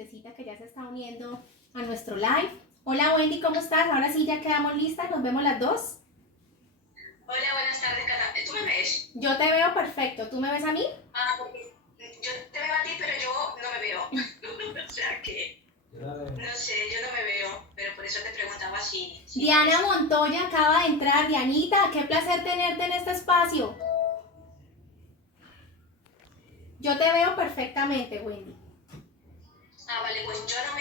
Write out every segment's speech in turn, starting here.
gentecita que ya se está uniendo a nuestro live. Hola Wendy, ¿cómo estás? Ahora sí ya quedamos listas, nos vemos las dos. Hola, buenas tardes, Cata. ¿Tú me ves? Yo te veo perfecto, ¿tú me ves a mí? Porque yo te veo a ti, pero yo no me veo. O sea que, no sé, yo no me veo, pero por eso te preguntaba si me Diana ves. Montoya acaba de entrar. Dianita, qué placer tenerte en este espacio. Yo te veo perfectamente, Wendy. Vale, pues yo no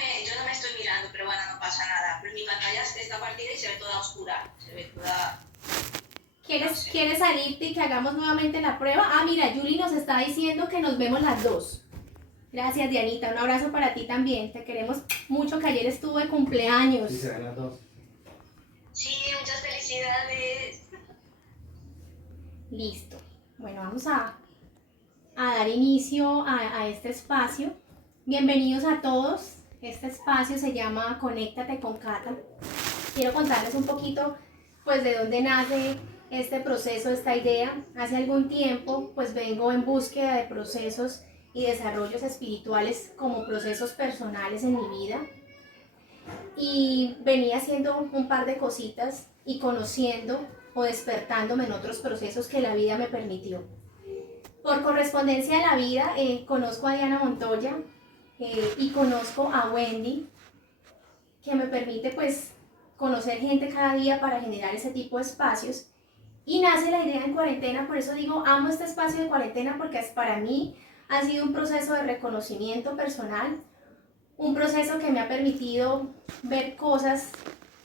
me estoy mirando, pero bueno, no pasa nada. Pero mi pantalla está partida y se ve toda oscura. Se ve toda, no sé. ¿Quieres salirte y que hagamos nuevamente la prueba? Ah, mira, Yuli nos está diciendo que nos vemos las dos. Gracias, Dianita. Un abrazo para ti también. Te queremos mucho, que ayer estuve cumpleaños. Sí, se ven las dos. Sí, muchas felicidades. Listo. Bueno, vamos a dar inicio a este espacio. Bienvenidos a todos. Este espacio se llama Conéctate con Cata. Quiero contarles un poquito pues de dónde nace este proceso, esta idea. Hace algún tiempo pues vengo en búsqueda de procesos y desarrollos espirituales como procesos personales en mi vida, y venía haciendo un par de cositas y conociendo o despertándome en otros procesos que la vida me permitió. Por correspondencia de la vida, conozco a Diana Montoya y conozco a Wendy, que me permite pues conocer gente cada día para generar ese tipo de espacios. Y nace la idea en cuarentena, por eso digo, amo este espacio de cuarentena, porque para mí ha sido un proceso de reconocimiento personal, un proceso que me ha permitido ver cosas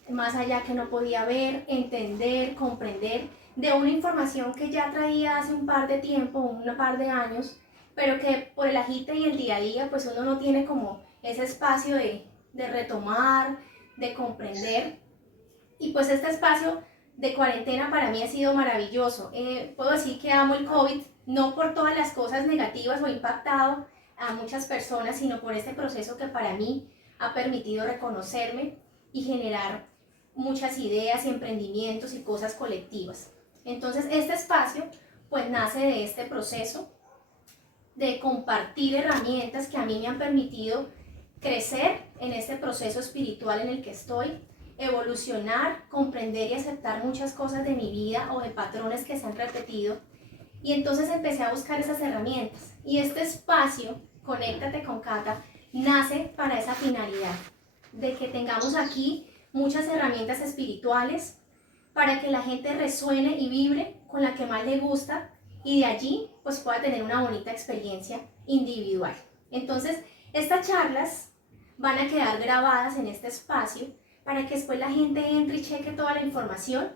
más allá que no podía ver, entender, comprender, de una información que ya traía hace un par de tiempo, un par de años, pero que por el agite y el día a día, pues uno no tiene como ese espacio de retomar, de comprender. Y pues este espacio de cuarentena para mí ha sido maravilloso. Puedo decir que amo el COVID, no por todas las cosas negativas o impactado a muchas personas, sino por este proceso que para mí ha permitido reconocerme y generar muchas ideas y emprendimientos y cosas colectivas. Entonces este espacio pues nace de este proceso de compartir herramientas que a mí me han permitido crecer en este proceso espiritual en el que estoy, evolucionar, comprender y aceptar muchas cosas de mi vida o de patrones que se han repetido. Y entonces empecé a buscar esas herramientas. Y este espacio, Conéctate con Cata, nace para esa finalidad, de que tengamos aquí muchas herramientas espirituales para que la gente resuene y vibre con la que más le gusta, y de allí pues pueda tener una bonita experiencia individual. Entonces, estas charlas van a quedar grabadas en este espacio para que después la gente entre y cheque toda la información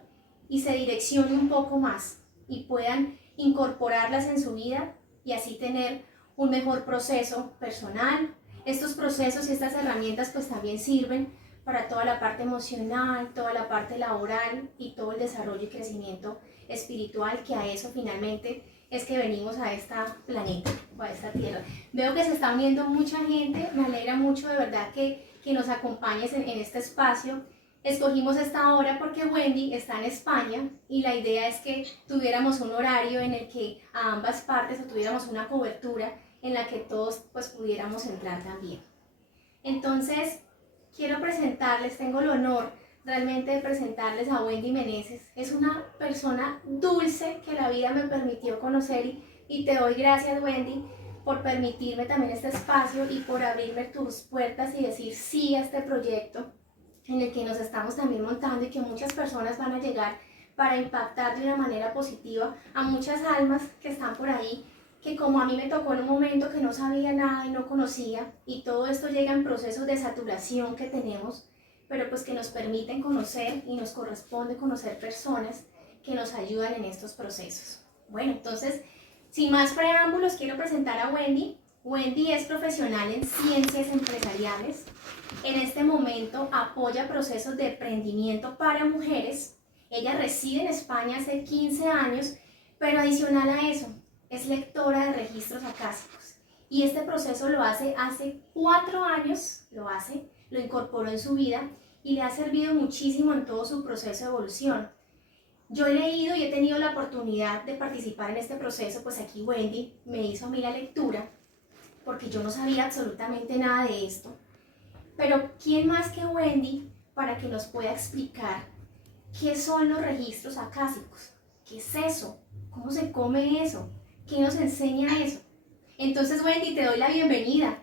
y se direccione un poco más y puedan incorporarlas en su vida y así tener un mejor proceso personal. Estos procesos y estas herramientas pues también sirven para toda la parte emocional, toda la parte laboral y todo el desarrollo y crecimiento espiritual, que a eso finalmente es que venimos a este planeta o a esta tierra. Veo que se está uniendo mucha gente, me alegra mucho de verdad que nos acompañes en este espacio. Escogimos esta hora porque Wendy está en España y la idea es que tuviéramos un horario en el que a ambas partes o tuviéramos una cobertura en la que todos pues pudiéramos entrar también. Entonces, quiero presentarles, tengo el honor realmente de presentarles a Wendy Meneses. Es una persona dulce que la vida me permitió conocer, y te doy gracias, Wendy, por permitirme también este espacio y por abrirme tus puertas y decir sí a este proyecto en el que nos estamos también montando y que muchas personas van a llegar para impactar de una manera positiva a muchas almas que están por ahí, que como a mí me tocó en un momento que no sabía nada y no conocía, y todo esto llega en procesos de saturación que tenemos, pero pues que nos permiten conocer y nos corresponde conocer personas que nos ayudan en estos procesos. Bueno, entonces, sin más preámbulos, quiero presentar a Wendy. Wendy es profesional en ciencias empresariales. En este momento apoya procesos de emprendimiento para mujeres. Ella reside en España hace 15 años, pero adicional a eso, es lectora de registros acásicos. Y este proceso lo hace 4 años, lo incorporó en su vida y le ha servido muchísimo en todo su proceso de evolución. Yo he leído y he tenido la oportunidad de participar en este proceso, pues aquí Wendy me hizo a mí la lectura, porque yo no sabía absolutamente nada de esto. Pero ¿quién más que Wendy para que nos pueda explicar qué son los registros acásicos? ¿Qué es eso? ¿Cómo se come eso? ¿Qué nos enseña eso? Entonces, Wendy, te doy la bienvenida.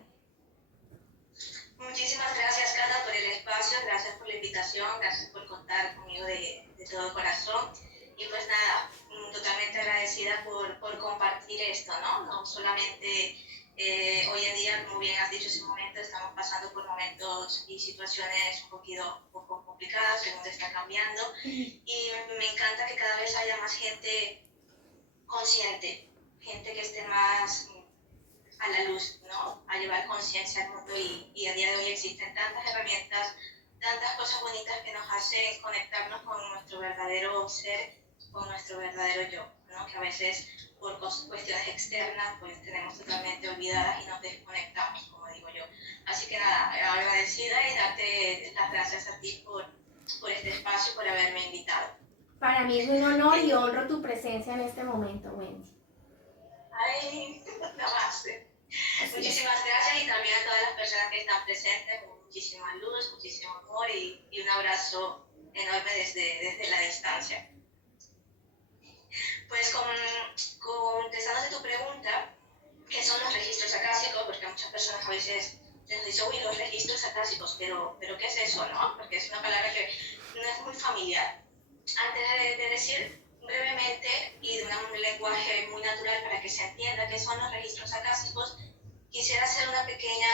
Muchísimas gracias, Cata, por el espacio, gracias por la invitación, gracias por contar conmigo de todo corazón. Y pues nada, totalmente agradecida por compartir esto, ¿no? No solamente hoy en día, como bien has dicho hace un momento, estamos pasando por momentos y situaciones un poco complicadas, el mundo está cambiando y me encanta que cada vez haya más gente consciente, gente que esté más a la luz, ¿no? A llevar conciencia al mundo y a día de hoy existen tantas herramientas, tantas cosas bonitas que nos hacen conectarnos con nuestro verdadero ser, con nuestro verdadero yo, ¿no? Que a veces por cuestiones externas pues tenemos totalmente olvidadas y nos desconectamos, como digo yo. Así que nada, agradecida y darte las gracias a ti por este espacio, por haberme invitado. Para mí es un honor y honro tu presencia en este momento, Wendy. Ay, namaste. Muchísimas gracias y también a todas las personas que están presentes, con muchísima luz, muchísimo amor y un abrazo enorme desde la distancia. Pues contestándote tu pregunta, ¿qué son los registros acásicos? Porque a muchas personas a veces les dicen, uy, los registros acásicos, pero ¿qué es eso, no? Porque es una palabra que no es muy familiar. Antes de decir brevemente y de un lenguaje muy natural para que se entienda qué son los registros acásicos, quisiera hacer una pequeña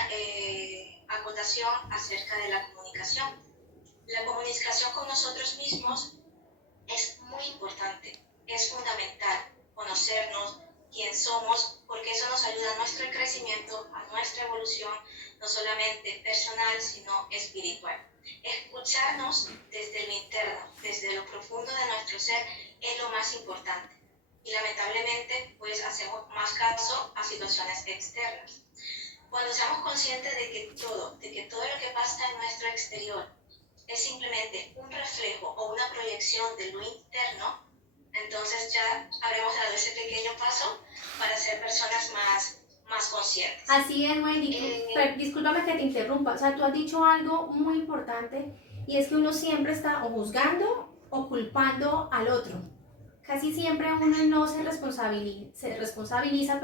acotación acerca de la comunicación. La comunicación con nosotros mismos es muy importante, es fundamental conocernos, quién somos, porque eso nos ayuda a nuestro crecimiento, a nuestra evolución, no solamente personal, sino espiritual. Escucharnos desde lo interno, desde lo profundo de nuestro ser, es lo más importante. Y lamentablemente, pues hacemos más caso a situaciones externas. Cuando seamos conscientes de que todo lo que pasa en nuestro exterior es simplemente un reflejo o una proyección de lo interno, entonces ya habremos dado ese pequeño paso para ser personas más conscientes. Así es, Wendy. Discúlpame que te interrumpa. O sea, tú has dicho algo muy importante y es que uno siempre está o juzgando o culpando al otro. Casi siempre uno no se responsabiliza,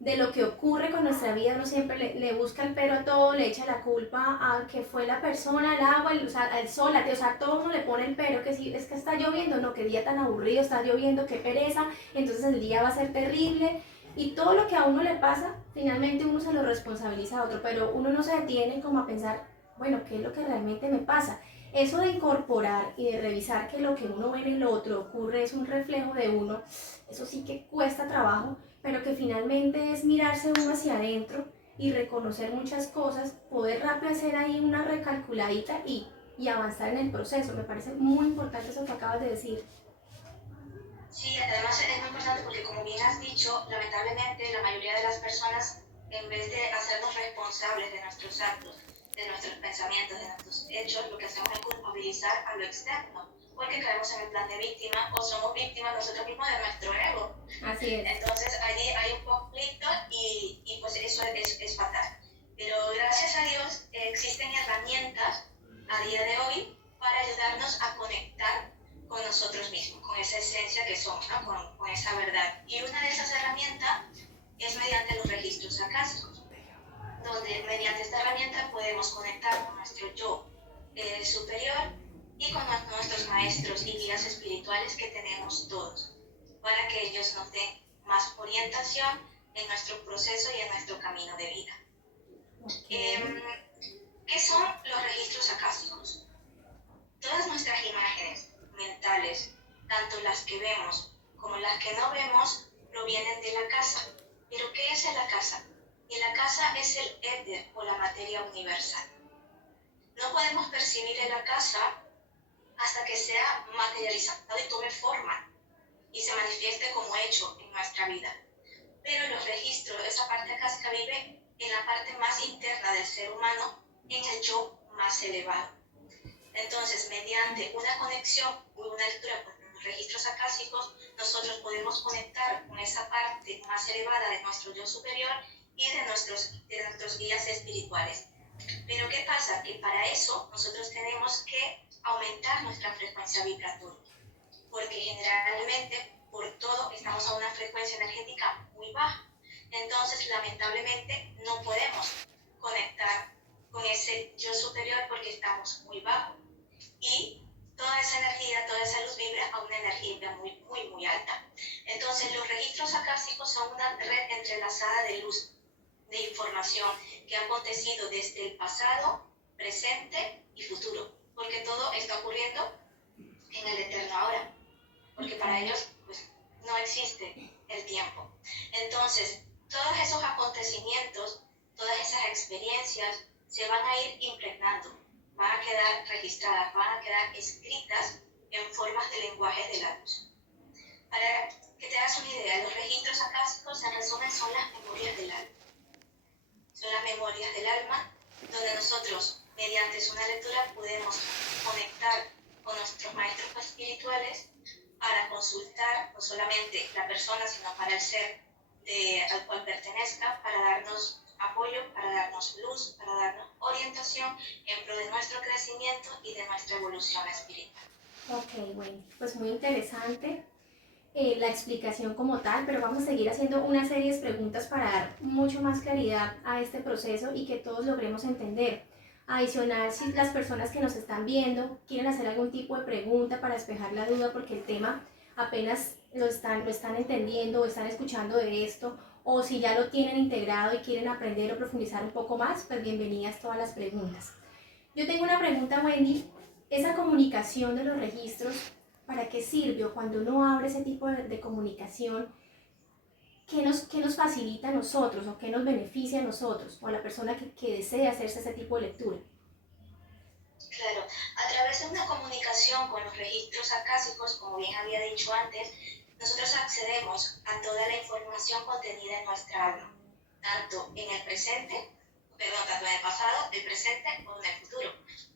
de lo que ocurre con nuestra vida. Uno siempre le busca el pero a todo, le echa la culpa a que fue la persona, el agua, el sol, la tierra, o sea, todo uno le pone el pero, que si es que está lloviendo, no, qué día tan aburrido, está lloviendo, qué pereza, entonces el día va a ser terrible. Y todo lo que a uno le pasa, finalmente uno se lo responsabiliza a otro, pero uno no se detiene como a pensar, bueno, ¿qué es lo que realmente me pasa? Eso de incorporar y de revisar que lo que uno ve en el otro ocurre es un reflejo de uno, eso sí que cuesta trabajo, pero que finalmente es mirarse uno hacia adentro y reconocer muchas cosas, poder rápido hacer ahí una recalculadita y avanzar en el proceso. Me parece muy importante eso que acabas de decir. Sí, además es muy importante porque, como bien has dicho, lamentablemente la mayoría de las personas, en vez de hacernos responsables de nuestros actos, de nuestros pensamientos, de nuestros hechos, lo que hacemos es culpabilizar a lo externo, porque caemos en el plan de víctima o somos víctimas nosotros mismos de nuestro ego. Así es. Entonces allí hay un conflicto y pues eso es fatal. Pero gracias a Dios existen herramientas a día de hoy para ayudarnos a conectar con nosotros mismos, con esa esencia que somos, ¿no? con esa verdad. Y una de esas herramientas es mediante los registros acásicos, donde mediante esta herramienta podemos conectar con nuestro yo superior y con nuestros maestros y guías espirituales que tenemos todos, para que ellos nos den más orientación en nuestro proceso y en nuestro camino de vida. ¿Qué son los registros acásicos? Todas nuestras imágenes mentales, tanto las que vemos como las que no vemos, provienen de la casa. ¿Pero qué es la casa? Y la casa es el éter o la materia universal. No podemos percibir la casa hasta que sea materializado y tome forma y se manifieste como hecho en nuestra vida. Pero los registros, esa parte acásica vive en la parte más interna del ser humano, en el yo más elevado. Entonces, mediante una conexión o una lectura con los registros acásicos, nosotros podemos conectar con esa parte más elevada de nuestro yo superior y de nuestros guías espirituales. Pero ¿qué pasa? Que para eso nosotros tenemos que aumentar nuestra frecuencia vibratoria, porque generalmente por todo estamos a una frecuencia energética muy baja. Entonces, lamentablemente, no podemos conectar con ese yo superior porque estamos muy bajo. Y toda esa energía, toda esa luz vibra a una energía muy, muy, muy alta. Entonces, los registros akáshicos son una red entrelazada de luz, de información que ha acontecido desde el pasado, presente y futuro, porque todo está ocurriendo en el eterno ahora, porque para ellos pues, no existe el tiempo. Entonces, todos esos acontecimientos, todas esas experiencias se van a ir impregnando, van a quedar registradas, van a quedar escritas en formas de lenguaje de la luz. Para que te hagas una idea, los registros akáshicos en resumen son las memorias del alma. Son las memorias del alma donde nosotros, mediante una lectura, podemos conectar con nuestros maestros espirituales para consultar no solamente la persona, sino para el ser al cual pertenezca, para darnos apoyo, para darnos luz, para darnos orientación en pro de nuestro crecimiento y de nuestra evolución espiritual. Ok, bueno, pues muy interesante la explicación como tal, pero vamos a seguir haciendo una serie de preguntas para dar mucho más claridad a este proceso y que todos logremos entender. Adicional, si las personas que nos están viendo quieren hacer algún tipo de pregunta para despejar la duda porque el tema apenas lo están entendiendo o están escuchando de esto, o si ya lo tienen integrado y quieren aprender o profundizar un poco más, pues bienvenidas todas las preguntas. Yo tengo una pregunta, Wendy. Esa comunicación de los registros, ¿para qué sirve? O cuando uno abre ese tipo de comunicación, ¿qué nos facilita a nosotros o qué nos beneficia a nosotros o a la persona que desea hacerse ese tipo de lectura? Claro, a través de una comunicación con los registros akáshicos, como bien había dicho antes, nosotros accedemos a toda la información contenida en nuestra alma, tanto en el presente, tanto en el pasado, el presente o en el futuro.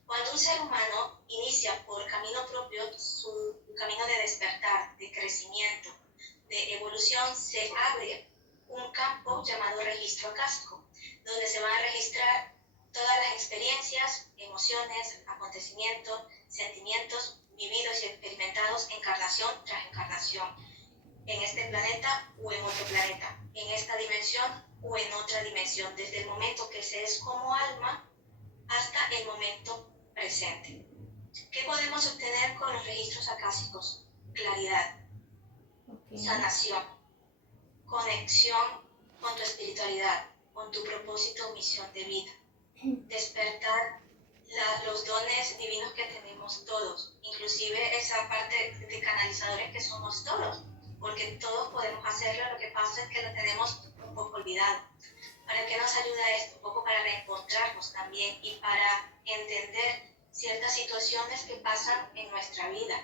Cuando un ser humano inicia por camino propio su camino de despertar, de crecimiento, de evolución, se abre un campo llamado registro akáshico, donde se van a registrar todas las experiencias, emociones, acontecimientos, sentimientos vividos y experimentados encarnación tras encarnación, en este planeta o en otro planeta, en esta dimensión o en otra dimensión, desde el momento que se es como alma hasta el momento presente. ¿Qué podemos obtener con los registros akáshicos? Claridad, sanación, conexión con tu espiritualidad, con tu propósito o misión de vida, despertar los dones divinos que tenemos todos, inclusive esa parte de canalizadores que somos todos, porque todos podemos hacerlo, lo que pasa es que lo tenemos un poco olvidado. ¿Para qué nos ayuda esto? Un poco para reencontrarnos también y para entender ciertas situaciones que pasan en nuestra vida.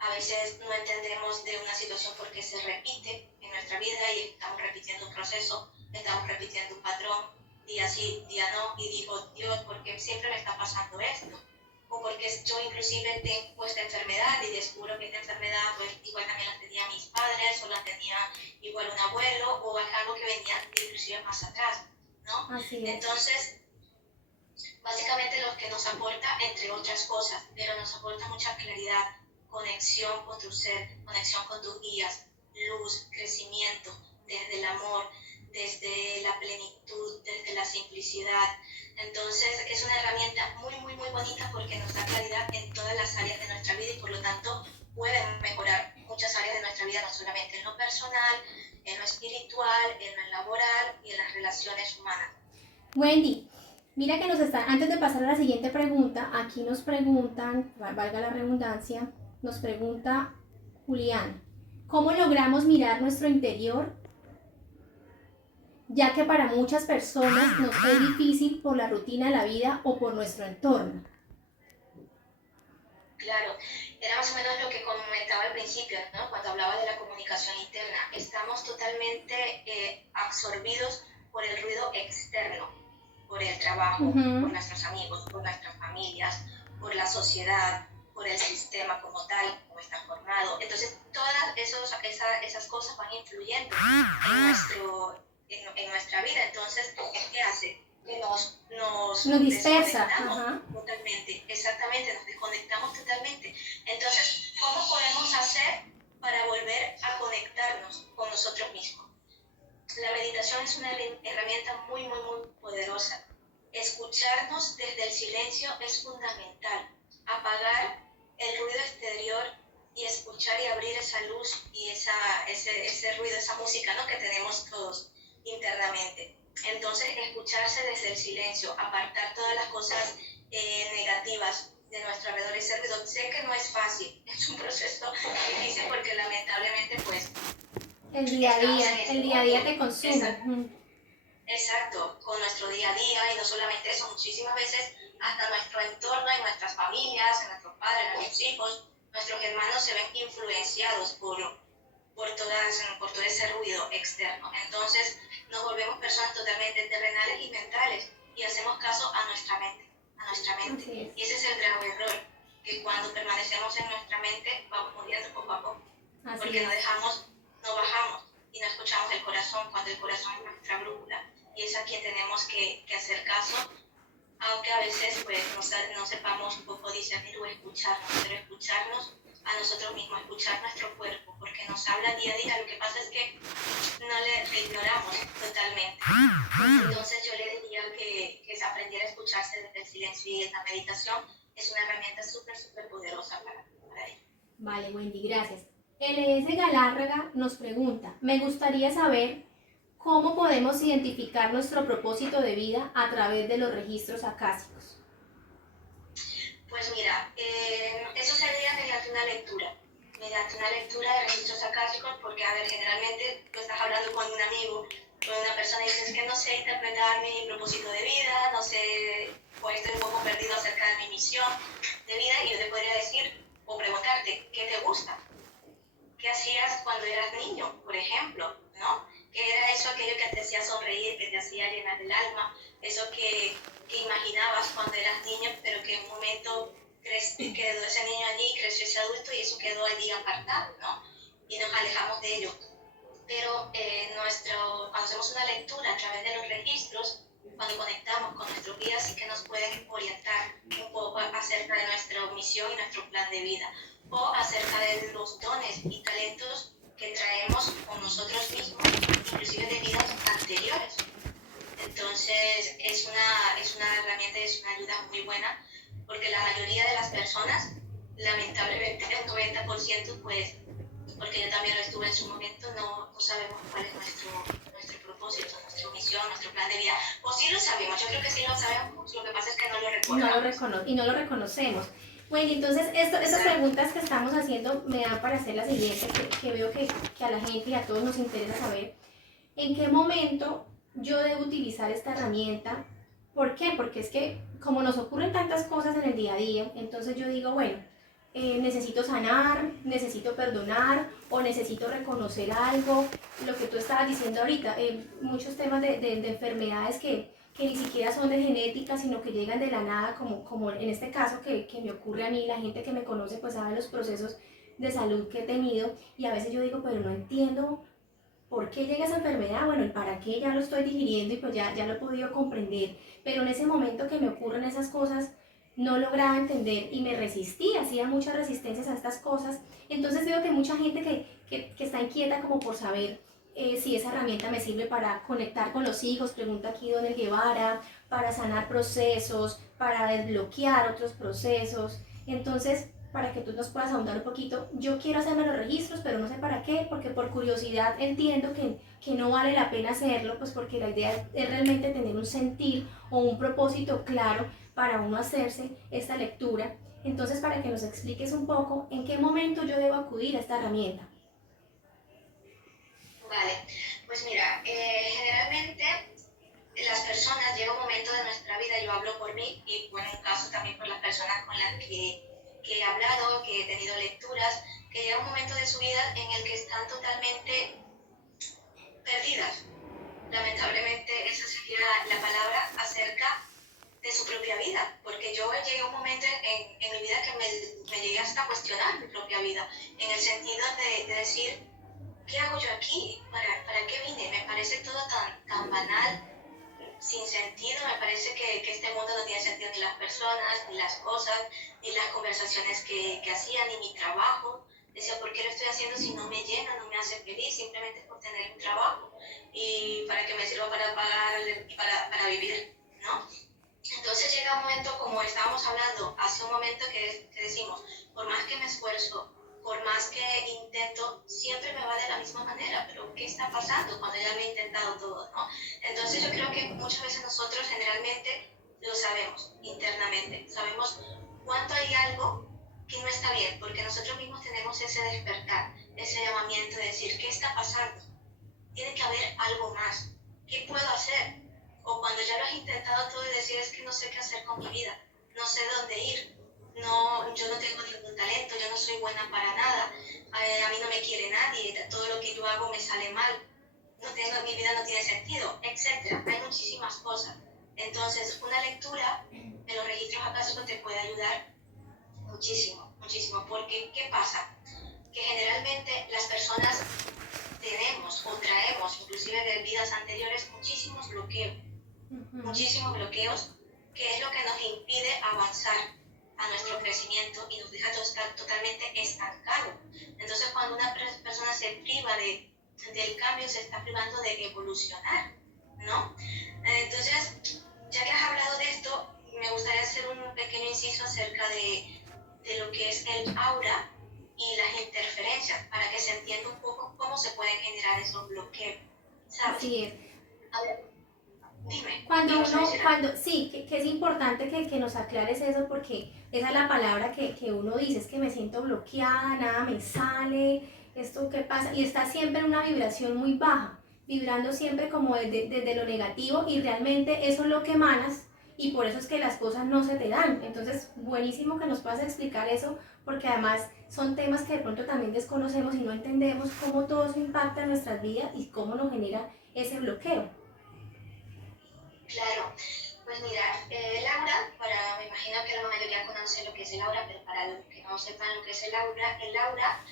A veces no entendemos de una situación porque se repite en nuestra vida y estamos repitiendo un proceso, estamos repitiendo un patrón, día sí, día no, y digo, Dios, ¿por qué siempre me está pasando esto? O porque yo inclusive tengo esta enfermedad y descubro que esta enfermedad pues igual también la tenía mis padres o la tenía igual un abuelo o algo que venía inclusive más atrás, ¿no? Así es. Entonces, básicamente lo que nos aporta, entre otras cosas, pero nos aporta mucha claridad, conexión con tu ser, conexión con tus guías, luz, crecimiento, desde el amor, desde la plenitud, desde la simplicidad. Entonces es una herramienta muy, muy, muy bonita porque nos da claridad en todas las áreas de nuestra vida y por lo tanto pueden mejorar muchas áreas de nuestra vida, no solamente en lo personal, en lo espiritual, en lo laboral y en las relaciones humanas. Wendy, mira que antes de pasar a la siguiente pregunta, aquí nos preguntan, valga la redundancia, nos pregunta Julián, ¿cómo logramos mirar nuestro interior? Ya que para muchas personas nos es difícil por la rutina de la vida o por nuestro entorno. Claro, era más o menos lo que comentaba al principio, ¿no? Cuando hablaba de la comunicación interna. Estamos totalmente absorbidos por el ruido externo, por el trabajo, por nuestros amigos, por nuestras familias, por la sociedad, por el sistema como tal, como está formado. Entonces, todas esas cosas van influyendo en nuestra vida. Entonces, ¿qué hace? Que nos Nos dispersa. desconectamos Ajá. totalmente, exactamente, nos desconectamos totalmente. Entonces, ¿cómo podemos hacer para volver a conectarnos con nosotros mismos? La meditación es una herramienta muy, muy, muy poderosa. Escucharnos desde el silencio es fundamental. Apagar el ruido exterior y escuchar y abrir esa luz y ese ruido, esa música, ¿no?, que tenemos todos internamente. Entonces, escucharse desde el silencio, apartar todas las cosas negativas de nuestro alrededor, ese ruido. Sé que no es fácil, es un proceso difícil porque lamentablemente pues El día a día te consume. Exacto, exacto, con nuestro día a día, y no solamente eso, muchísimas veces hasta nuestro entorno, en nuestras familias, en nuestros padres, en nuestros hijos, nuestros hermanos se ven influenciados por todo ese ruido externo. Entonces nos volvemos personas totalmente terrenales y mentales y hacemos caso a nuestra mente, a nuestra mente. Así es. Y ese es el grave error, que cuando permanecemos en nuestra mente vamos muriendo poco a poco, Así porque es. no bajamos y no escuchamos el corazón, cuando el corazón es nuestra brújula y es a quien tenemos que hacer caso, aunque a veces pues no sepamos un poco discernir o escucharnos, pero escucharnos a nosotros mismos, escuchar nuestro cuerpo, porque nos habla día a día. Lo que pasa es que no le ignoramos totalmente. Entonces yo le diría que se aprendiera a escucharse desde el silencio, y la meditación es una herramienta súper, súper poderosa para ello. Vale, Wendy, gracias. LS Galárraga nos pregunta, me gustaría saber cómo podemos identificar nuestro propósito de vida a través de los registros acásicos. Pues mira, eso sería mediante una lectura de registros acásicos, porque, a ver, generalmente tú estás hablando con un amigo, con una persona, y dices que no sé interpretar mi propósito de vida, no sé, pues estoy un poco perdido acerca de mi misión de vida, y yo te podría decir o preguntarte, ¿qué te gusta? ¿Qué hacías cuando eras niño, por ejemplo? ¿No? ¿Qué era eso, aquello que te hacía sonreír, que te hacía llenar el alma? Eso que imaginabas cuando eras niño, pero que en un momento quedó ese niño allí, creció ese adulto y eso quedó allí apartado, ¿no? Y nos alejamos de ello. Pero cuando hacemos una lectura a través de los registros, cuando conectamos con nuestros guías, sí que nos pueden orientar un poco acerca de nuestra misión y nuestro plan de vida, o acerca de los dones y talentos que traemos con nosotros mismos, inclusive de vidas anteriores. Entonces es una herramienta, es una ayuda muy buena, porque la mayoría de las personas, lamentablemente el 90%, pues, porque yo también lo estuve en su momento, no sabemos cuál es nuestro propósito, nuestra misión, nuestro plan de vida. O sí lo sabemos, yo creo que sí lo sabemos, lo que pasa es que no lo recordamos. No lo reconocemos. Bueno, entonces estas preguntas que estamos haciendo me dan para hacer las siguientes, que veo que a la gente y a todos nos interesa saber. ¿En qué momento yo debo utilizar esta herramienta? ¿Por qué? Porque es que como nos ocurren tantas cosas en el día a día, entonces yo digo, bueno, necesito sanar, necesito perdonar o necesito reconocer algo. Lo que tú estabas diciendo ahorita, muchos temas de enfermedades que ni siquiera son de genética, sino que llegan de la nada, como en este caso que me ocurre a mí. La gente que me conoce pues sabe los procesos de salud que he tenido, y a veces yo digo, pero no entiendo por qué llega esa enfermedad. Bueno, y para qué, ya lo estoy digiriendo y pues ya lo he podido comprender, pero en ese momento que me ocurren esas cosas no lograba entender y me resistí, hacía muchas resistencias a estas cosas. Entonces veo que mucha gente que está inquieta como por saber si esa herramienta me sirve para conectar con los hijos, pregunta aquí Don El Guevara, para sanar procesos, para desbloquear otros procesos. Entonces, para que tú nos puedas ahondar un poquito, yo quiero hacerme los registros, pero no sé para qué, porque por curiosidad entiendo que no vale la pena hacerlo, pues porque la idea es realmente tener un sentir o un propósito claro para uno hacerse esta lectura. Entonces, para que nos expliques un poco en qué momento yo debo acudir a esta herramienta. Vale, pues mira, generalmente las personas, llega un momento de nuestra vida, yo hablo por mí y bueno, en un caso también por las personas con las que he hablado, que he tenido lecturas, que llega un momento de su vida en el que están totalmente perdidas. Lamentablemente esa sería la palabra, acerca de su propia vida, porque yo llegué a un momento en mi vida que me llegué hasta a cuestionar mi propia vida, en el sentido de decir, ¿qué hago yo aquí? ¿Para qué vine? Me parece todo tan banal, sin sentido. Me parece que este mundo no tiene sentido, ni las personas, ni las cosas, ni las conversaciones que hacía, ni mi trabajo. Decía, ¿por qué lo estoy haciendo si no me llena, no me hace feliz? Simplemente por tener un trabajo y para que me sirva para pagar y para vivir, ¿no? Entonces llega un momento, como estábamos hablando hace un momento, que decimos, por más que me esfuerzo, por más que intento, siempre me va de la misma manera. Pero ¿qué está pasando cuando ya lo he intentado todo, no? Entonces yo creo que muchas veces nosotros generalmente lo sabemos internamente, sabemos cuánto hay algo que no está bien, porque nosotros mismos tenemos ese despertar, ese llamamiento de decir, ¿qué está pasando? Tiene que haber algo más. ¿Qué puedo hacer? O cuando ya lo has intentado todo y decir, es que no sé qué hacer con mi vida, no sé dónde ir, no, yo no tengo ningún talento, yo no soy buena para nada, a mí no me quiere nadie, todo lo que yo hago me sale mal, mi vida no tiene sentido, etc. Hay muchísimas cosas. Entonces, una lectura de los registros akáshicos te puede ayudar muchísimo, muchísimo, porque ¿qué pasa? Que generalmente las personas tenemos o traemos, inclusive de vidas anteriores, muchísimos bloqueos, que es lo que nos impide avanzar a nuestro crecimiento y nos deja totalmente estancados. Entonces, cuando una persona se priva del cambio, se está privando de evolucionar, ¿no? Entonces, ya que has hablado de esto, me gustaría hacer un pequeño inciso acerca de lo que es el aura y las interferencias, para que se entienda un poco cómo se pueden generar esos bloqueos, ¿sabes? Así es. A ver, dime. Sí, que es importante que nos aclares eso, porque esa es la palabra que uno dice, es que me siento bloqueada, nada me sale, esto qué pasa, y está siempre en una vibración muy baja, vibrando siempre como desde lo negativo, y realmente eso es lo que emanas, y por eso es que las cosas no se te dan. Entonces, buenísimo que nos puedas explicar eso, porque además son temas que de pronto también desconocemos y no entendemos cómo todo eso impacta en nuestras vidas y cómo nos genera ese bloqueo. Claro, pues mira, el aura, me imagino que la mayoría conoce lo que es el aura, pero para los que no sepan lo que es el aura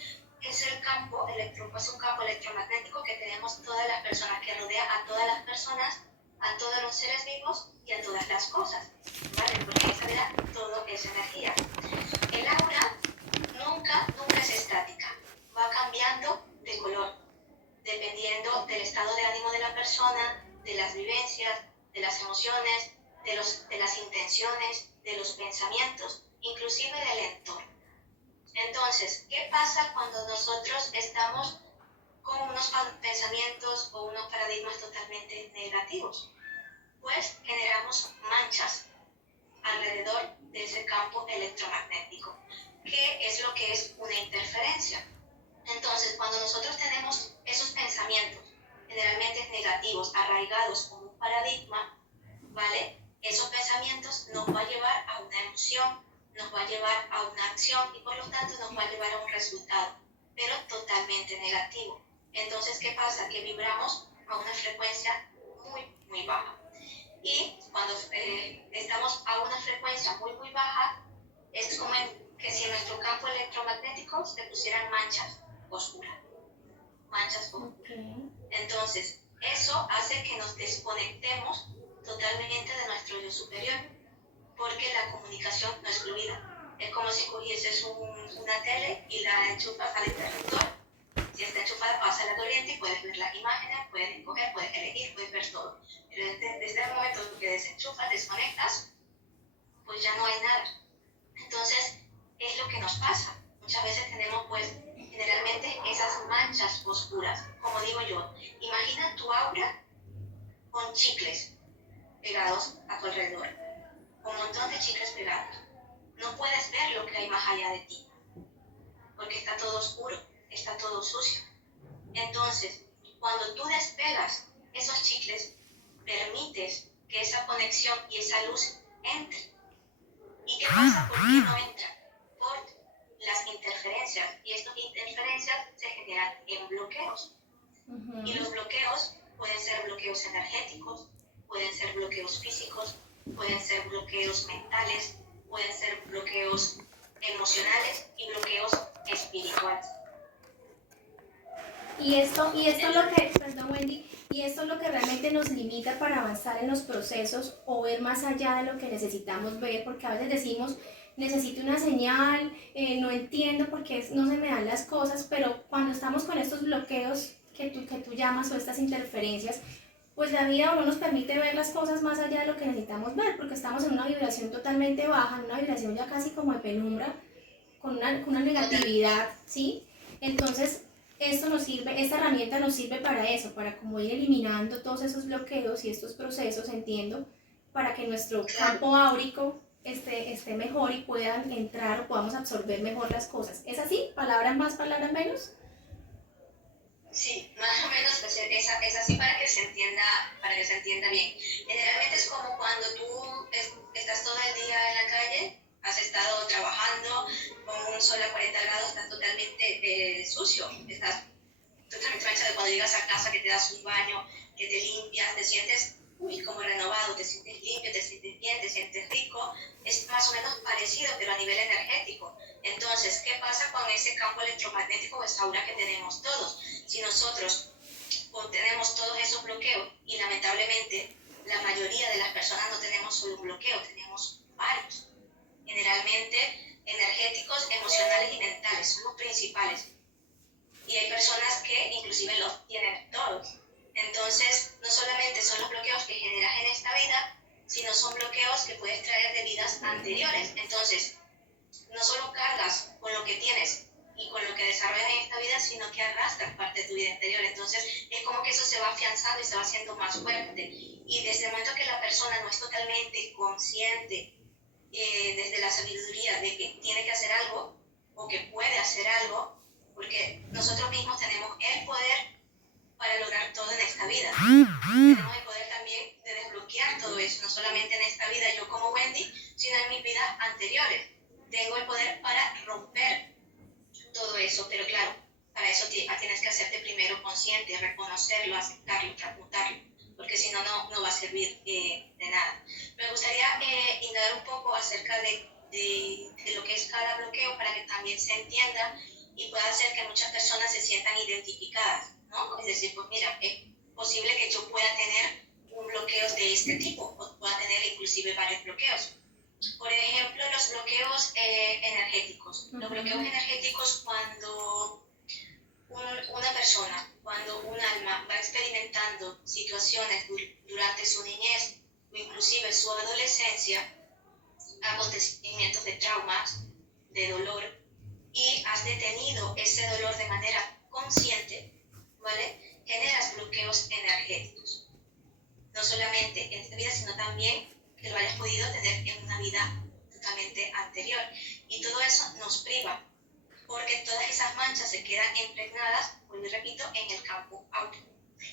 es el campo es un campo electromagnético que tenemos todas las personas, que rodea a todas las personas, a todos los seres vivos y a todas las cosas, ¿vale? Porque en esta vida todo es energía. El aura nunca es estática, va cambiando de color, dependiendo del estado de ánimo de la persona, de las vivencias, de las emociones, de las intenciones, de los pensamientos, inclusive del entorno. Entonces, ¿qué pasa cuando nosotros estamos con unos pensamientos o unos paradigmas totalmente negativos? Pues generamos manchas alrededor de ese campo electromagnético, que es lo que es una interferencia. Entonces, cuando nosotros tenemos esos pensamientos generalmente negativos, arraigados como un paradigma, ¿vale? Esos pensamientos nos va a llevar a una emoción, nos va a llevar a una acción y por lo tanto nos va a llevar a un resultado, pero totalmente negativo. Entonces, ¿qué pasa? Que vibramos a una frecuencia muy baja. Y cuando estamos a una frecuencia muy baja, es como que si en nuestro campo electromagnético se pusieran manchas oscuras. Okay. Entonces, eso hace que nos desconectemos totalmente de nuestro yo superior, porque la comunicación no es fluida. Es como si cogieses una tele y la enchufas al interruptor. Si está enchufada, pasa la corriente y puedes ver las imágenes, puedes escoger, puedes elegir, puedes ver todo. Pero desde el momento que desenchufas, desconectas, pues ya no hay nada. Entonces, es lo que nos pasa. Muchas veces tenemos, pues, generalmente esas manchas oscuras. Como digo yo, imagina tu aura con chicles pegados a tu alrededor, un montón de chicles pegados. No puedes ver lo que hay más allá de ti, porque está todo oscuro, está todo sucio. Entonces, cuando tú despegas esos chicles, permites que esa conexión y esa luz entre. ¿Y qué pasa? ¿Por qué no entra? Por las interferencias. Y estas interferencias se generan en bloqueos. Y los bloqueos pueden ser bloqueos energéticos, pueden ser bloqueos físicos, pueden ser bloqueos mentales, pueden ser bloqueos emocionales y bloqueos espirituales. Y esto es lo que, perdón Wendy, y esto es lo que realmente nos limita para avanzar en los procesos o ver más allá de lo que necesitamos ver, porque a veces decimos, necesito una señal, no entiendo por qué no se me dan las cosas, pero cuando estamos con estos bloqueos que tú llamas o estas interferencias, pues la vida no nos permite ver las cosas más allá de lo que necesitamos ver, porque estamos en una vibración totalmente baja, en una vibración ya casi como de penumbra, con una negatividad, ¿sí? Entonces, esto nos sirve, esta herramienta nos sirve para eso, para como ir eliminando todos esos bloqueos y estos procesos, entiendo, para que nuestro campo áurico esté mejor y puedan entrar o podamos absorber mejor las cosas. ¿Es así? ¿Palabras más, palabras menos? Sí, más o menos pues, es así para que se entienda bien. Generalmente es como cuando tú estás todo el día en la calle, has estado trabajando con un sol a 40 grados, estás totalmente sucio, estás totalmente manchado. Cuando llegas a casa que te das un baño, que te limpias, te sientes como renovado, te sientes limpio, te sientes bien, te sientes rico, es más o menos parecido, pero a nivel energético. Entonces, ¿qué pasa con ese campo electromagnético o esa aura que tenemos todos? Si nosotros tenemos todos esos bloqueos y lamentablemente la mayoría de las personas no tenemos solo un bloqueo, tenemos varios, generalmente energéticos, emocionales y mentales, son los principales. Y hay personas que inclusive los tienen todos. Entonces, no solamente son los bloqueos que generas en esta vida, sino son bloqueos que puedes traer de vidas anteriores. Entonces, no solo cargas con lo que tienes y con lo que desarrollas en esta vida, sino que arrastras parte de tu vida anterior. Entonces, es como que eso se va afianzando y se va haciendo más fuerte. Y desde el momento que la persona no es totalmente consciente, desde la sabiduría de que tiene que hacer algo o que puede hacer algo, porque nosotros mismos tenemos el poder para lograr todo en esta vida. Tenemos el poder también de desbloquear todo eso, no solamente en esta vida yo como Wendy, sino en mis vidas anteriores. Tengo el poder para romper todo eso, pero claro, para eso tienes que hacerte primero consciente, reconocerlo, aceptarlo, transmutarlo, porque si no, no va a servir de nada. Me gustaría indagar un poco acerca de lo que es cada bloqueo para que también se entienda y pueda hacer que muchas personas se sientan identificadas, ¿no? Es decir, pues mira, es posible que yo pueda tener un bloqueo de este tipo, o pueda tener inclusive varios bloqueos. Por ejemplo, los bloqueos energéticos. Los bloqueos energéticos cuando una persona, cuando un alma va experimentando situaciones durante su niñez o inclusive su adolescencia, acontecimientos de traumas, de dolor, y has detenido ese dolor de manera consciente, ¿vale? Generas bloqueos energéticos. No solamente en esta vida, sino también que lo hayas podido tener en una vida totalmente anterior. Y todo eso nos priva, porque todas esas manchas se quedan impregnadas, vuelvo y repito, en el campo áurico.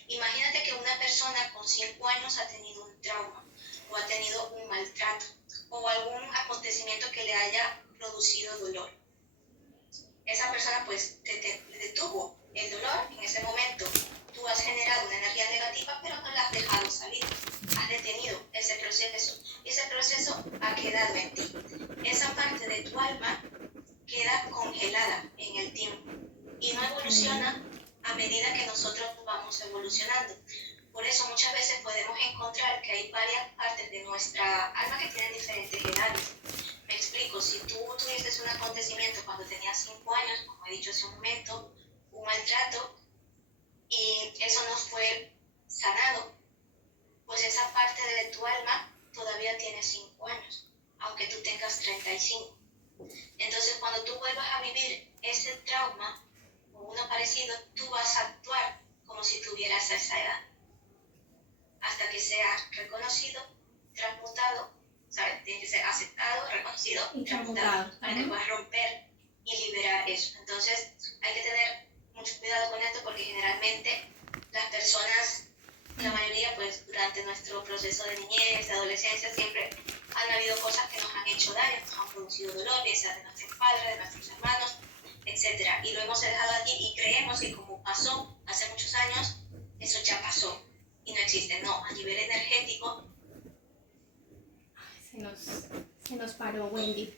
Imagínate que una persona con 5 años ha tenido un trauma, o ha tenido un maltrato, o algún acontecimiento que le haya producido dolor. Esa persona pues te detuvo el dolor en ese momento. Tú has generado una energía negativa, pero no la has dejado salir. Has detenido ese proceso. Y ese proceso ha quedado en ti. Esa parte de tu alma queda congelada en el tiempo y no evoluciona a medida que nosotros vamos evolucionando. Por eso muchas veces podemos encontrar que hay varias partes de nuestra alma que tienen diferentes edades. Me explico, si tú tuviste un acontecimiento cuando tenías 5 años, como he dicho hace un momento, un maltrato, y eso no fue sanado, pues esa parte de tu alma todavía tiene 5 años, aunque tú tengas 35. Entonces, cuando tú vuelvas a vivir ese trauma o uno parecido, tú vas a actuar como si tuvieras esa edad, hasta que sea reconocido, transmutado, ¿sabes? Tiene que ser aceptado, reconocido y transmutado para que puedas romper y liberar eso. Entonces, hay que tener mucho cuidado con esto porque generalmente las personas, la mayoría, pues durante nuestro proceso de niñez, de adolescencia, siempre han habido cosas que nos han hecho daño, nos han producido dolor, bien sea de nuestros padres, de nuestros hermanos, etc. Y lo hemos dejado allí y creemos que como pasó hace muchos años, eso ya pasó y no existe. No, a nivel energético. Se nos paró Wendy.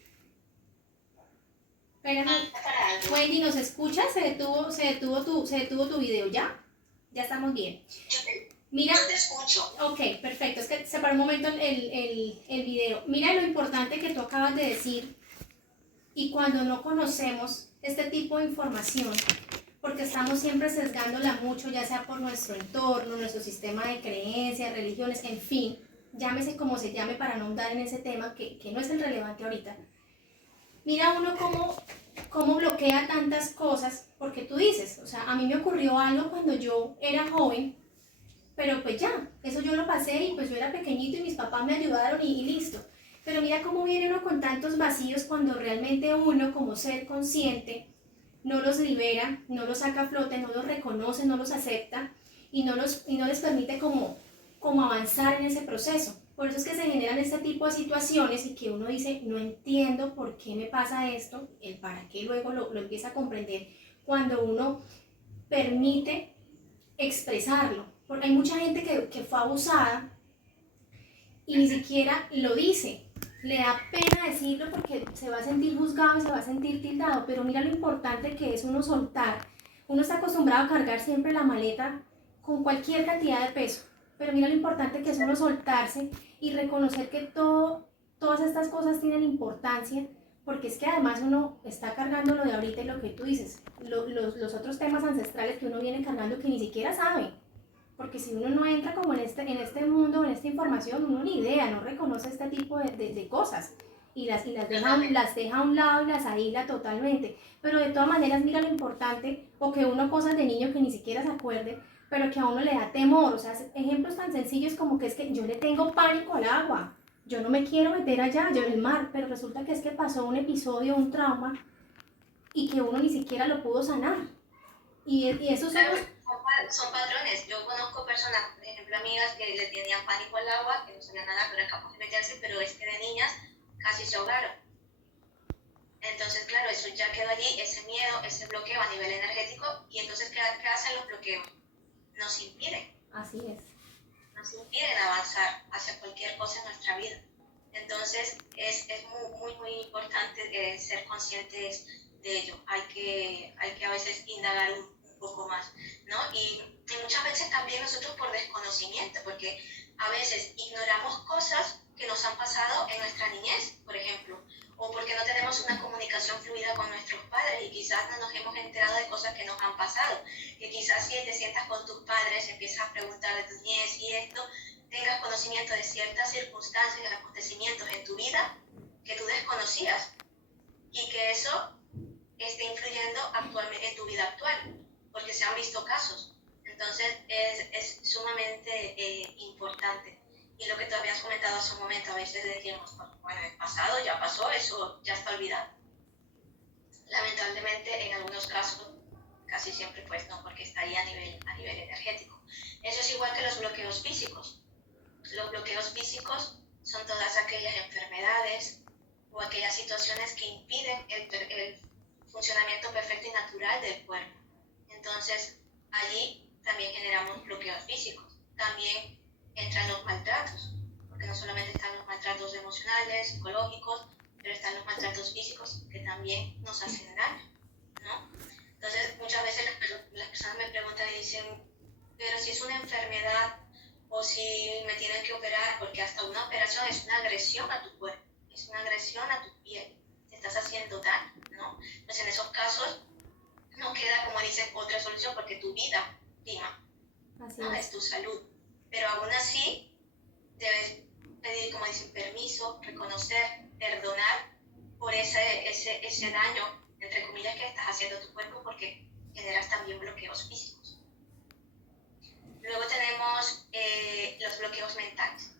Espérame, para algo. Wendy, ¿nos escuchas? Se detuvo tu video, ¿ya? Ya estamos bien. Mira, Yo te escucho. ok, perfecto. Es que se paró un momento el video. Mira lo importante que tú acabas de decir. Y cuando no conocemos este tipo de información, porque estamos siempre sesgándola mucho, ya sea por nuestro entorno, nuestro sistema de creencias, religiones, en fin, llámese como se llame para no andar en ese tema que no es el relevante ahorita. Mira uno cómo bloquea tantas cosas, porque tú dices, o sea, a mí me ocurrió algo cuando yo era joven, pero pues ya, eso yo lo pasé y pues yo era pequeñito y mis papás me ayudaron y listo. Pero mira cómo viene uno con tantos vacíos cuando realmente uno como ser consciente no los libera, no los saca a flote, no los reconoce, no los acepta y no les permite como avanzar en ese proceso. Por eso es que se generan este tipo de situaciones y que uno dice, no entiendo por qué me pasa esto, el para qué luego lo empieza a comprender cuando uno permite expresarlo. Porque hay mucha gente que fue abusada y ni siquiera lo dice. Le da pena decirlo porque se va a sentir juzgado y se va a sentir tildado, pero mira lo importante que es uno soltar. Uno está acostumbrado a cargar siempre la maleta con cualquier cantidad de peso, pero mira lo importante que es uno soltarse y reconocer que todas estas cosas tienen importancia, porque es que además uno está cargando lo de ahorita y lo que tú dices, los otros temas ancestrales que uno viene cargando que ni siquiera sabe. Porque si uno no entra como en este mundo, en esta información, uno ni idea, no reconoce este tipo de cosas y las deja a un lado y las aísla totalmente. Pero de todas maneras, mira lo importante, o que uno cosas de niño que ni siquiera se acuerde, pero que a uno le da temor. O sea, ejemplos tan sencillos como que es que yo le tengo pánico al agua, yo no me quiero meter allá, yo en el mar, pero resulta que es que pasó un episodio, un trauma, y que uno ni siquiera lo pudo sanar. Y esos son los... Son patrones. Yo conozco personas, por ejemplo, amigas que le tenían pánico al agua, que no sabían nada, pero eran capaces de meterse, pero es que de niñas casi se ahogaron. Entonces, claro, eso ya quedó allí, ese miedo, ese bloqueo a nivel energético, y entonces, ¿qué hacen los bloqueos? Nos impiden. Así es. Nos impiden avanzar hacia cualquier cosa en nuestra vida. Entonces, es muy importante ser conscientes de ello. Hay que a veces indagar un poco más, ¿no? Y muchas veces también nosotros por desconocimiento, porque a veces ignoramos cosas que nos han pasado en nuestra niñez, por ejemplo, o porque no tenemos una comunicación fluida con nuestros padres y quizás no nos hemos enterado de cosas que nos han pasado, que quizás si te sientas con tus padres, empiezas a preguntar de tu niñez y esto, tengas conocimiento de ciertas circunstancias y acontecimientos en tu vida que tú desconocías y que eso esté influyendo actualmente en tu vida actual, porque se han visto casos. Entonces es sumamente importante. Y lo que tú habías comentado hace un momento, a veces decimos, bueno, el pasado ya pasó, eso ya está olvidado. Lamentablemente, en algunos casos, casi siempre pues no, porque está ahí a nivel energético. Eso es igual que los bloqueos físicos. Los bloqueos físicos son todas aquellas enfermedades o aquellas situaciones que impiden el funcionamiento perfecto y natural del cuerpo. Entonces, allí también generamos bloqueos físicos. También entran los maltratos, porque no solamente están los maltratos emocionales, psicológicos, pero están los maltratos físicos que también nos hacen daño, ¿no? Entonces, muchas veces las personas me preguntan y dicen, pero si es una enfermedad o si me tienen que operar, porque hasta una operación es una agresión a tu cuerpo, es una agresión a tu piel, te estás haciendo daño, ¿no? Pues en esos casos no queda, como dicen, otra solución porque tu vida prima, ¿no? Es tu salud. Pero aún así debes pedir, como dicen, permiso, reconocer, perdonar por ese daño, entre comillas, que estás haciendo a tu cuerpo porque generas también bloqueos físicos. Luego tenemos los bloqueos mentales.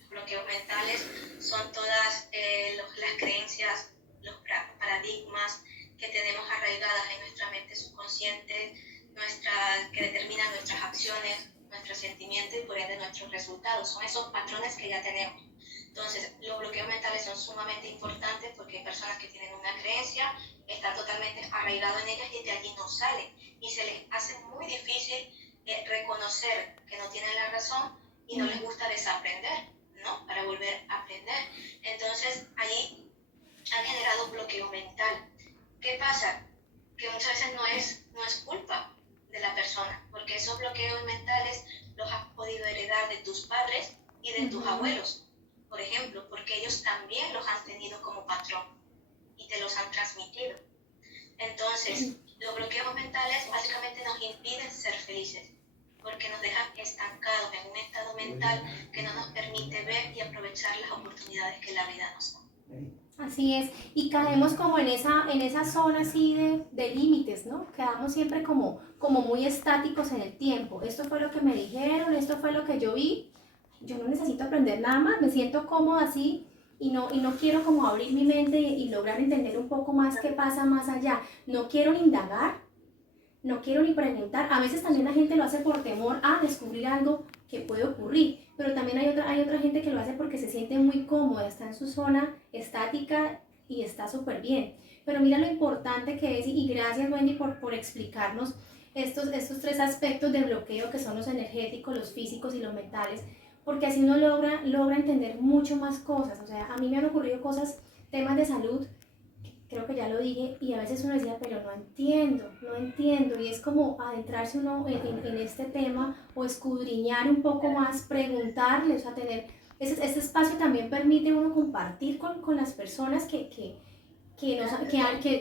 Los bloqueos mentales son todas las creencias, los paradigmas que tenemos arraigadas en nuestra mente subconsciente, que determinan nuestras acciones, nuestros sentimientos y por ende nuestros resultados. Son esos patrones que ya tenemos. Entonces, los bloqueos mentales son sumamente importantes porque hay personas que tienen una creencia, están totalmente arraigados en ellas y de allí no salen. Y se les hace muy difícil reconocer que no tienen la razón y no les gusta desaprender, ¿no? Para volver a aprender. Entonces, allí han generado un bloqueo mental. muchas veces no es culpa de la persona, porque esos bloqueos mentales los has podido heredar de tus padres y de tus abuelos, por ejemplo, porque ellos también los han tenido como patrón y te los han transmitido. Entonces, los bloqueos mentales básicamente nos impiden ser felices, porque nos dejan estancados en un estado mental que no nos permite ver y aprovechar las oportunidades que la vida nos da. Así es, y caemos como en esa zona así de límites, ¿no? Quedamos siempre como muy estáticos en el tiempo. Esto fue lo que me dijeron, esto fue lo que yo vi, yo no necesito aprender nada más, me siento cómoda así y no quiero como abrir mi mente y lograr entender un poco más qué pasa más allá. No quiero ni indagar, no quiero ni preguntar. A veces también la gente lo hace por temor a descubrir algo que puede ocurrir, pero también hay otra gente que lo hace porque se siente muy cómoda, está en su zona estática y está súper bien. Pero mira lo importante que es, y gracias Wendy por explicarnos estos tres aspectos de bloqueo que son los energéticos, los físicos y los mentales, porque así uno logra entender mucho más cosas. O sea, a mí me han ocurrido cosas, temas de salud, creo que ya lo dije, y a veces uno decía, pero no entiendo, y es como adentrarse uno en este tema o escudriñar un poco más, preguntarles, o sea, tener, este espacio también permite uno compartir con las personas que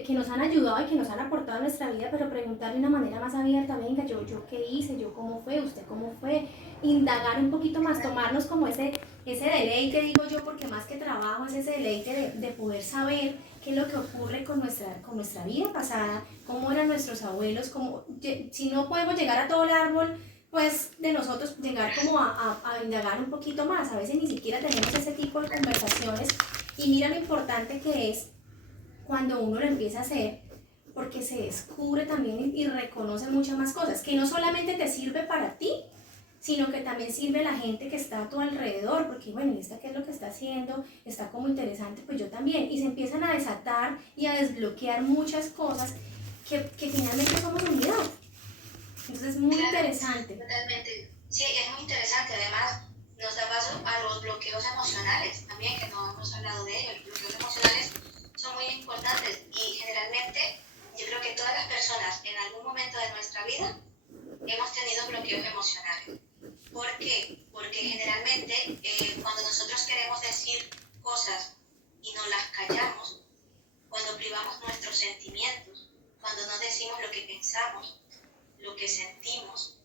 nos han ayudado y que nos han aportado a nuestra vida, pero preguntar de una manera más abierta, venga, yo qué hice, yo cómo fue, usted cómo fue, indagar un poquito más, tomarnos como ese deleite, digo yo, porque más que trabajo es ese deleite de poder saber qué es lo que ocurre con nuestra vida pasada, cómo eran nuestros abuelos, si no podemos llegar a todo el árbol, pues de nosotros llegar como a indagar un poquito más. A veces ni siquiera tenemos ese tipo de conversaciones, y mira lo importante que es cuando uno lo empieza a hacer, porque se descubre también y reconoce muchas más cosas, que no solamente te sirve para ti, sino que también sirve a la gente que está a tu alrededor, porque bueno, ¿esta qué es lo que está haciendo? Está como interesante, pues yo también, y se empiezan a desatar y a desbloquear muchas cosas que finalmente somos unidad. Entonces es muy interesante. Totalmente, sí, es muy interesante, además nos da paso a los bloqueos emocionales también, que no hemos hablado de ellos. Los bloqueos emocionales son muy importantes y generalmente yo creo que todas las personas en algún momento de nuestra vida hemos tenido bloqueos emocionales. ¿Por qué? Porque generalmente cuando nosotros queremos decir cosas y no las callamos, cuando privamos nuestros sentimientos, cuando no decimos lo que pensamos, lo que sentimos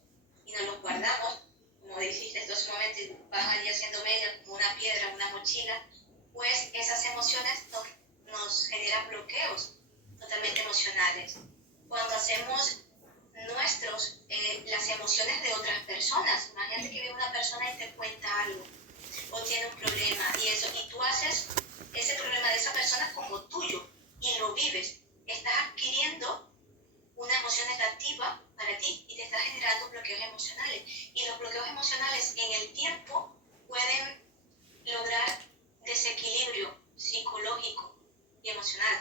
y nos los guardamos, como dijiste estos momentos, vas allí haciendo media como una piedra, una mochila, pues esas emociones nos generan bloqueos totalmente emocionales. Cuando hacemos las emociones de otras personas, imagínate que viene una persona y te cuenta algo o tiene un problema y tú haces ese problema de esa persona como tuyo y lo vives, estás adquiriendo una emoción negativa para ti y te está generando bloqueos emocionales, y los bloqueos emocionales en el tiempo pueden lograr desequilibrio psicológico y emocional.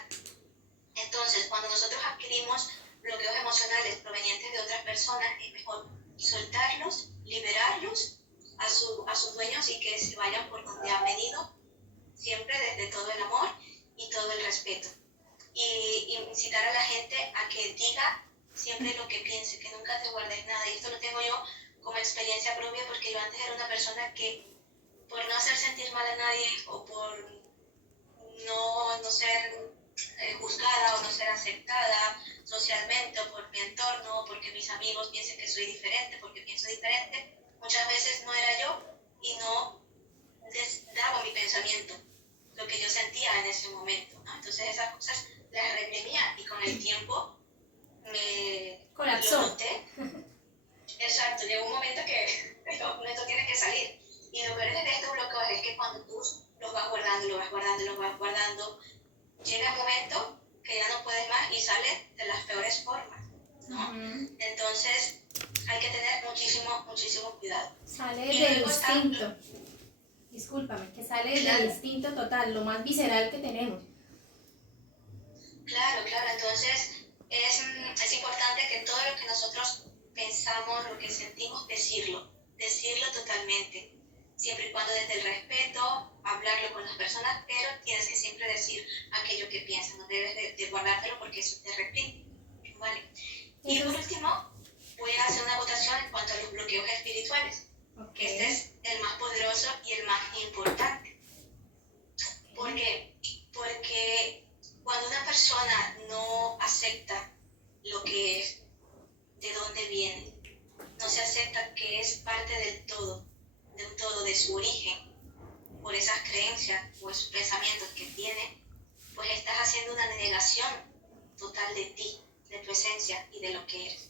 Entonces, cuando nosotros adquirimos bloqueos emocionales provenientes de otras personas, es mejor soltarlos, liberarlos a sus dueños y que se vayan por donde han venido, siempre desde todo el amor y todo el respeto. Y incitar a la gente a que diga siempre lo que piense, que nunca te guardes nada. Y esto lo tengo yo como experiencia propia, porque yo antes era una persona que, por no hacer sentir mal a nadie o por no ser juzgada o no ser aceptada socialmente o por mi entorno, o porque mis amigos piensen que soy diferente, porque pienso diferente, muchas veces no era yo y no daba mi pensamiento, lo que yo sentía en ese momento, ¿no? Entonces esas cosas las reprimía y con el tiempo me colapsó. lo noté. Exacto, llegó un momento que esto tiene que salir. Y lo peor de estos bloqueos es que cuando tú los vas guardando, llega un momento que ya no puedes más y sale de las peores formas, ¿no? Entonces hay que tener muchísimo cuidado. Sale del instinto. Discúlpame, que sale del instinto total, lo más visceral que tenemos. Claro, entonces es importante que todo lo que nosotros pensamos, lo que sentimos, decirlo totalmente, siempre y cuando desde el respeto, hablarlo con las personas, pero tienes que siempre decir aquello que piensas, no debes de guardártelo porque eso te reprime. ¿vale? Y por último, voy a hacer una votación en cuanto a los bloqueos espirituales. Ok. Este es el más poderoso y el más importante. ¿Por qué? Porque cuando una persona no acepta lo que es, de dónde viene, no se acepta que es parte del todo, de un todo, de su origen, por esas creencias o esos pensamientos que tiene, pues estás haciendo una negación total de ti, de tu esencia y de lo que eres.